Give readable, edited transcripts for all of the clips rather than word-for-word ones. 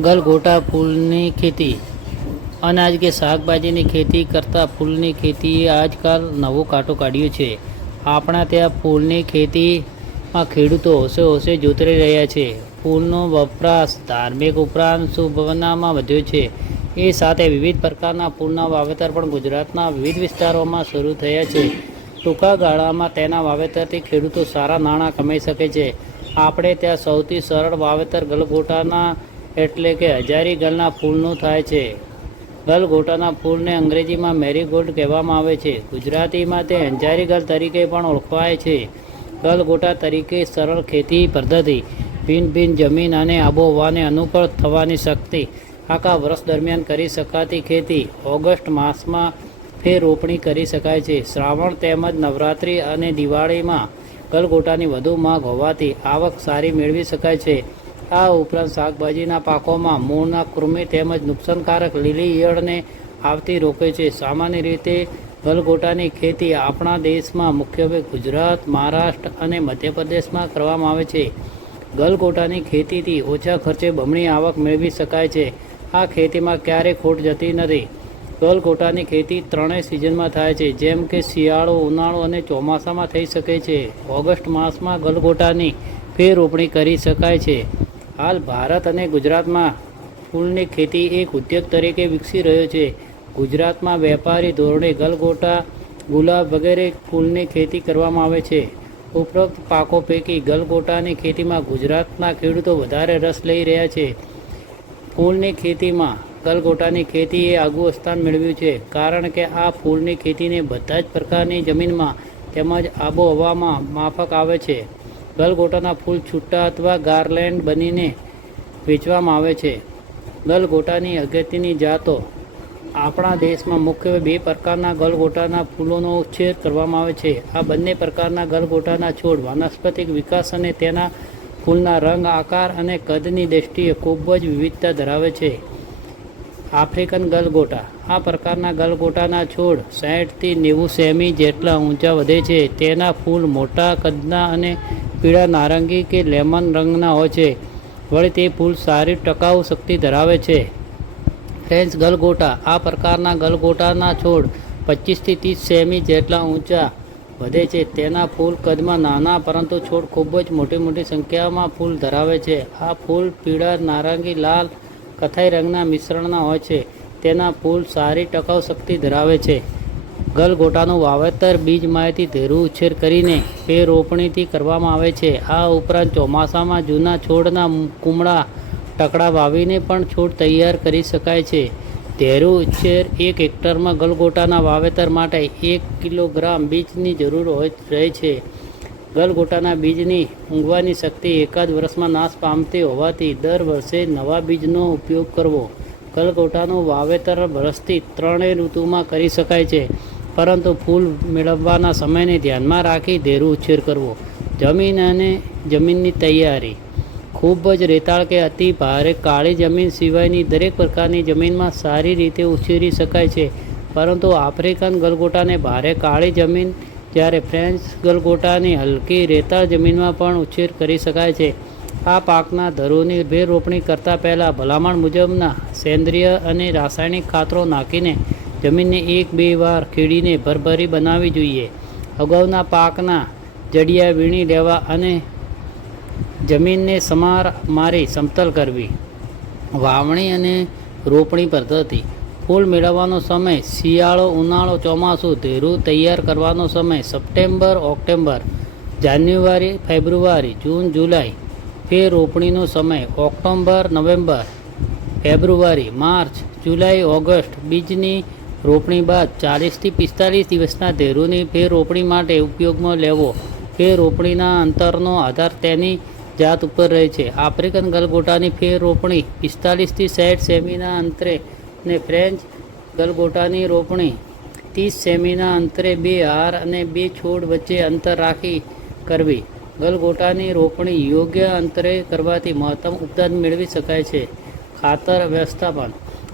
ગલગોટા ફૂલની ખેતી। અનાજ કે શાકભાજીની ખેતી કરતાં ફૂલની ખેતીએ આજકાલ નવો કાંટો કાઢ્યો છે। આપણા ત્યાં ફૂલની ખેતીમાં ખેડૂતો હોશે હોશે જોતરી રહ્યા છે। ફૂલનો વપરાશ ધાર્મિક ઉપરાંત શુભનામાં વધ્યો છે। એ સાથે વિવિધ પ્રકારના ફૂલના વાવેતર પણ ગુજરાતના વિવિધ વિસ્તારોમાં શરૂ થયા છે। ટૂંકા ગાળામાં તેના વાવેતરથી ખેડૂતો સારા નાણાં કમાઈ શકે છે। આપણે ત્યાં સૌથી સરળ વાવેતર ગલગોટાના એટલે કે હજારી ગલના ફૂલનું થાય છે। ગલગોટાના ફૂલને અંગ્રેજીમાં મેરીગોલ્ડ કહેવામાં આવે છે। ગુજરાતીમાં તે હંજારી ગલ તરીકે પણ ઓળખાય છે। ગલગોટા તરીકે સરળ ખેતી પદ્ધતિ ભિન્ન ભિન્ન જમીન અને આબોહવાને અનુકૂળ થવાની શક્તિ આખા વર્ષ દરમિયાન કરી શકાતી ખેતી। ઓગસ્ટ માસમાં ફેર રોપણી કરી શકાય છે। શ્રાવણ તેમજ નવરાત્રિ અને દિવાળીમાં ગલગોટાની વધુ માંગ હોવાથી આવક સારી મેળવી શકાય છે। આ ઉપરાંત શાકભાજીના પાકોમાં મૂળના કૃમિ તેમજ નુકસાનકારક લીલી ઈયળને આવતી રોકે છે। સામાન્ય રીતે ગલગોટાની ખેતી આપણા દેશમાં મુખ્યત્વે ગુજરાત, મહારાષ્ટ્ર અને મધ્યપ્રદેશમાં કરવામાં આવે છે। ગલગોટાની ખેતીથી ઓછા ખર્ચે બમણી આવક મેળવી શકાય છે। આ ખેતીમાં ક્યારેય ખોટ જતી નથી। ગલગોટાની ખેતી ત્રણેય સિઝનમાં થાય છે, જેમ કે શિયાળો, ઉનાળો અને ચોમાસામાં થઈ શકે છે। ઓગસ્ટ માસમાં ગલગોટાની ફેર રોપણી કરી શકાય છે। હાલ ભારત અને ગુજરાતમાં ફૂલની ખેતી એક ઉદ્યોગ તરીકે વિકસી રહ્યો છે। ગુજરાતમાં વેપારી ધોરણે ગલગોટા, ગુલાબ વગેરે ફૂલની ખેતી કરવામાં આવે છે। ઉપરોક્ત પાકો પૈકી ગલગોટાની ખેતીમાં ગુજરાતના ખેડૂતો વધારે રસ લઈ રહ્યા છે। ફૂલની ખેતીમાં ગલગોટાની ખેતીએ આગવું સ્થાન મેળવ્યું છે, કારણ કે આ ફૂલની ખેતીને બધા જ પ્રકારની જમીનમાં તેમજ આબોહવામાં માફક આવે છે। ગલગોટાના ફૂલ છૂટા અથવા ગાર્લેન્ડ બનીને વેચવામાં આવે છે। ગલગોટાની અગત્યની જાતો આપણા દેશમાં મુખ્યત્વે બે પ્રકારના ગલગોટાના ફૂલોનો ઉછેર કરવામાં આવે છે। આ બંને પ્રકારના ગલગોટાના છોડ વાનસ્પતિક વિકાસ અને તેના ફૂલના રંગ, આકાર અને કદની દૃષ્ટિએ ખૂબ જ વિવિધતા ધરાવે છે। આફ્રિકન ગલગોટા આ પ્રકારના ગલગોટાના છોડ 60થી 90 સેમી જેટલા ઊંચા વધે છે। તેના ફૂલ મોટા કદના અને પીળા નારંગી કે લેમન રંગના હોય છે। વળી તે ફૂલ સારી ટકાઉ શક્તિ ધરાવે છે। ફ્રેન્ચ ગલગોટા આ પ્રકારના ગલગોટાના છોડ 25થી 30 સેમી જેટલા ઊંચા વધે છે। તેના ફૂલ કદમાં નાના પરંતુ છોડ ખૂબ જ મોટી સંખ્યામાં ફૂલ ધરાવે છે। આ ફૂલ પીળા, નારંગી, લાલ, કથ્થાઈ રંગના મિશ્રણના હોય છે। તેના ફૂલ સારી ટકાઉ શક્તિ ધરાવે છે। ગલગોટાનું વાવેતર બીજ માહિતી ધેરું ઉછેર કરીને ફેર રોપણીથી કરવામાં આવે છે। આ ઉપરાંત ચોમાસામાં જૂના છોડના કુમળા ટકડા વાવીને પણ છોડ તૈયાર કરી શકાય છે। ધેરું ઉછેર 1 હેક્ટરમાં ગલગોટાના વાવેતર માટે 1 કિલોગ્રામ બીજની જરૂર રહે છે। ગલગોટાના બીજની ઊંઘવાની શક્તિ એકાદ વર્ષમાં નાશ પામતી હોવાથી દર વર્ષે નવા બીજનો ઉપયોગ કરવો। ગલગોટાનું વાવેતર વર્ષથી 3 ઋતુમાં કરી શકાય છે, પરંતુ ફૂલ મેળવવાના સમયને ધ્યાનમાં રાખી ધેરું ઉછેર કરવો। જમીન અને જમીનની તૈયારી ખૂબ જ રેતાળ કે અતિ ભારે કાળી જમીન સિવાયની દરેક પ્રકારની જમીનમાં સારી રીતે ઉછેરી શકાય છે, પરંતુ આફ્રિકન ગલગોટાને ભારે કાળી જમીન જ્યારે ફ્રેન્ચ ગલગોટાની હલકી રેતાળ જમીનમાં પણ ઉછેર કરી શકાય છે। આ પાકના ધરોની ફેર રોપણી કરતાં પહેલાં ભલામણ મુજબના સેન્દ્રિય અને રાસાયણિક ખાતરો નાખીને જમીનને 1-2 વાર ખેડીને ભરભરી બનાવવી જોઈએ। અગાઉના પાકના જડિયા વીણી લેવા અને જમીનને સમાર મારી સમતલ કરવી। વાવણી અને રોપણી પદ્ધતિ ફૂલ મેળવવાનો સમય શિયાળો, ઉનાળો, ચોમાસું। ધેરું તૈયાર કરવાનો સમય સપ્ટેમ્બર, ઓક્ટોબર, જાન્યુઆરી, ફેબ્રુઆરી, જૂન, જુલાઈ। ફેર રોપણીનો સમય ઓક્ટોબર, નવેમ્બર, ફેબ્રુઆરી, માર્ચ, જુલાઈ, ઓગસ્ટ। બીજની રોપણી બાદ 40થી 45 દિવસના ધેરુની ફેર રોપણી માટે ઉપયોગમાં લેવો। ફેર રોપણીના અંતરનો આધાર તેની જાત ઉપર રહે છે। આફ્રિકન ગલગોટાની ફેર રોપણી 45થી 60 સેમીના અંતરે અને ફ્રેન્ચ ગલગોટાની રોપણી 30 સેમીના અંતરે 2 હાર અને 2 છોડ વચ્ચે અંતર રાખી કરવી। ગલગોટાની રોપણી યોગ્ય અંતરે કરવાથી મહત્તમ ઉત્પાદન મેળવી શકાય છે। ખાતર વ્યવસ્થાપન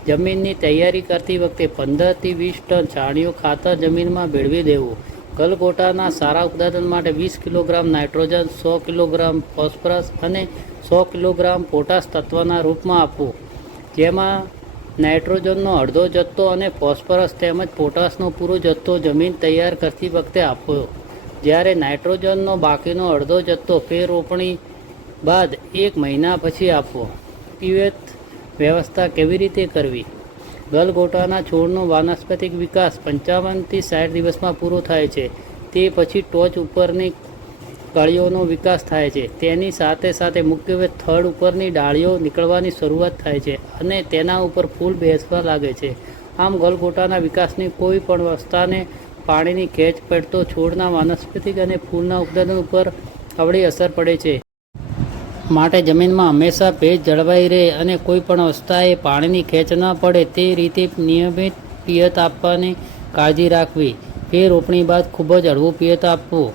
જમીનની તૈયારી કરતી વખતે 15થી 20 ટન છાણિયું ખાતર જમીનમાં ભેળવી દેવું। ગલગોટાના સારા ઉત્પાદન માટે 20 કિલોગ્રામ નાઇટ્રોજન, 100 કિલોગ્રામ ફોસ્ફરસ અને 100 કિલોગ્રામ પોટાશ તત્વના રૂપમાં આપવું। જેમાં નાઇટ્રોજનનો અડધો જથ્થો અને ફોસ્ફરસ તેમજ પોટાશનો પૂરો જથ્થો જમીન તૈયાર કરતી વખતે આપવો. જ્યારે નાઇટ્રોજનનો બાકીનો અડધો જથ્થો ફેર રોપણી બાદ 1 મહિના પછી આપવો. પીએચ વ્યવસ્થા કેવી રીતે કરવી? ગલગોટાના છોડનો વાનસ્પતિક વિકાસ 55 થી 60 દિવસમાં પૂરો થાય છે. તે પછી ટોચ ઉપરની કળીઓનો વિકાસ થાય છે. તેની સાથે સાથે મુખ્યત્વે થડ ઉપરની ડાળીઓ નીકળવાની શરૂઆત થાય છે અને તેના ઉપર ફૂલ બેસવા લાગે છે. આમ ગલગોટાના વિકાસની કોઈ પણ અવસ્થાને પાણીની ખેંચ પડતો છોડના વાનસ્પતિક અને ફૂલના ઉત્પાદન ઉપર અવળી અસર પડે છે. માટે જમીનમાં હંમેશા ભેજ જળવાઈ રહે અને કોઈ પણ અવસ્થાએ પાણીની ખેંચ ન પડે તે રીતે નિયમિત પિયત આપવાની કાળજી રાખવી. ફેર રોપણી બાદ ખૂબ જ હળવું પિયત આપવું.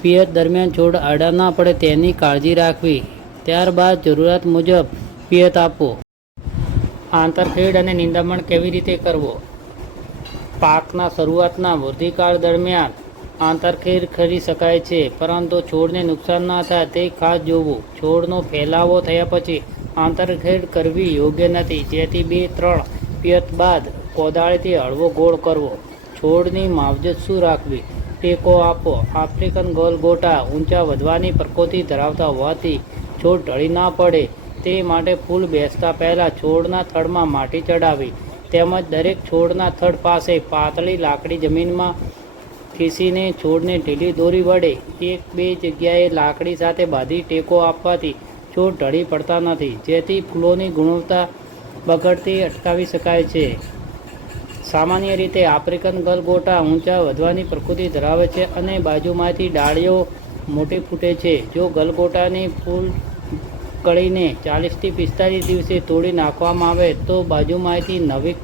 પિયત દરમિયાન છોડ આડા ન પડે તેની કાળજી રાખવી. ત્યારબાદ જરૂરિયાત મુજબ પિયત આપવું. આંતરખેડ અને નિંદામણ કેવી રીતે કરવો? પાકના શરૂઆતના વૃદ્ધિકાળ દરમિયાન આંતરખેડ કરી શકાય છે, પરંતુ છોડને નુકસાન ન થાય તે ખાસ જોવું. છોડનો ફેલાવો થયા પછી આંતરખેડ કરવી યોગ્ય નથી, જેથી 2-3 પિયત બાદ કોદાળીથી હળવો ગોળ કરવો. છોડની માવજત શું રાખવી? ટેકો આપવો. આફ્રિકન ગલગોટા ઊંચા વધવાની પ્રકૃતિ ધરાવતા હોવાથી છોડ ઢળી ન પડે તે માટે ફૂલ બેસતા પહેલાં છોડના થડમાં માટી ચડાવવી, તેમજ દરેક છોડના થડ પાસે પાતળી લાકડી જમીનમાં ખીસીને છોડને ઢીલી દોરી વડે 1-2 જગ્યાએ લાકડી સાથે બાંધી ટેકો આપવાથી છોડ ઢળી પડતા નથી, જેથી ફૂલોની ગુણવત્તા બગડતી અટકાવી શકાય છે. સામાન્ય રીતે આફ્રિકન ગલગોટા ઊંચા વધવાની પ્રકૃતિ ધરાવે છે અને બાજુમાંથી ડાળીઓ મોટી ફૂટે છે. જો ગલગોટાની ફૂલ કળીને 40 થી 45 દિવસે તોડી નાખવામાં આવે તો બાજુમાંથી નવી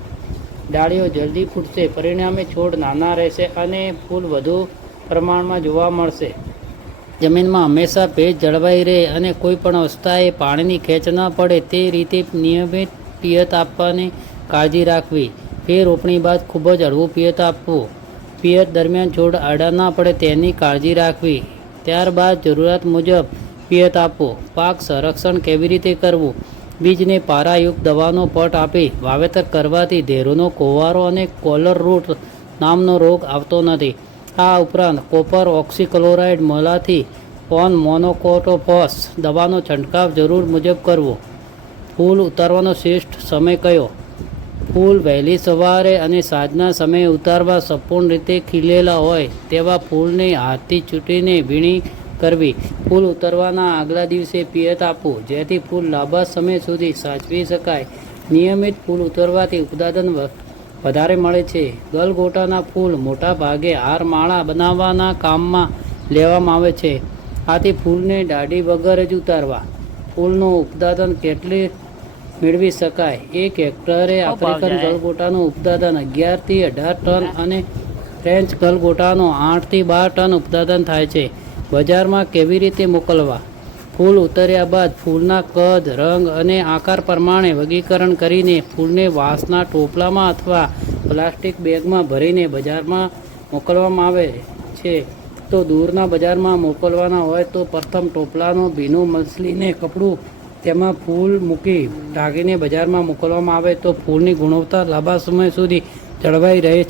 ડાળીઓ જલ્દી ફૂટશે. પરિણામે છોડ નાના રહેશે અને ફૂલ વધુ પ્રમાણમાં જોવા મળશે. જમીનમાં હંમેશા ભેજ જળવાઈ રહે અને કોઈ પણ અવસ્થાએ પાણીની ખેંચ ન પડે તે રીતે નિયમિત પિયત આપવાની કાળજી રાખવી. ફેર રોપણી બાદ ખૂબ જ હળવું પિયત આપવું. પિયત દરમિયાન છોડ આડા ન પડે તેની કાળજી રાખવી. ત્યારબાદ જરૂરિયાત મુજબ પિયત આપવું. પાક સંરક્ષણ કેવી રીતે કરવું? બીજને પારાયુક્ત દવાનો પટ આપી વાવેતર કરવાથી ધેરોનો કોવારો અને કોલર રૂટ નામનો રોગ આવતો નથી. આ ઉપરાંત કોપર ઓક્સીક્લોરાઇડ મોલાથી ઓન મોનોકોટોફોસ દવાનો છંટકાવ જરૂર મુજબ કરવો. ફૂલ ઉતારવાનો શ્રેષ્ઠ સમય કયો? ફૂલ વહેલી સવારે અને સાંજના સમયે ઉતારવા. સંપૂર્ણ રીતે ખીલેલા હોય તેવા ફૂલને હાથથી ચૂંટીને વીણી કરવી. ફૂલ ઉતારવાના આગલા દિવસે પિયત આપવું, જેથી ફૂલ લાંબા સમય સુધી સાચવી શકાય. નિયમિત ફૂલ ઉતારવાથી ઉત્પાદન વધારે મળે છે. ગલગોટાના ફૂલ મોટા ભાગે હાર માળા બનાવવાના કામમાં લેવામાં આવે છે. આથી ફૂલને દાઢી વગર જ ઉતારવા. ફૂલનું ઉત્પાદન કેટલે મેળવી શકાય? 1 હેક્ટરે આફ્રિકન ગલગોટાનું ઉત્પાદન 11 થી 18 ટન અને ફ્રેન્ચ ગલગોટાનું 8 થી 12 ટન ઉત્પાદન થાય છે. બજારમાં કેવી રીતે મોકલવા? ફૂલ ઉતર્યા બાદ ફૂલના કદ, રંગ અને આકાર પ્રમાણે વર્ગીકરણ કરીને ફૂલને વાંસના ટોપલામાં અથવા પ્લાસ્ટિક બેગમાં ભરીને બજારમાં મોકલવામાં આવે છે. તો દૂરના બજારમાં મોકલવાના હોય તો પ્રથમ ટોપલાનો ભીનું મસલીને કપડું તેમાં ફૂલ મૂકી ઢાંકીને બજારમાં મોકલવામાં આવે તો ફૂલની ગુણવત્તા લાંબા સમય સુધી જળવાઈ રહે છે.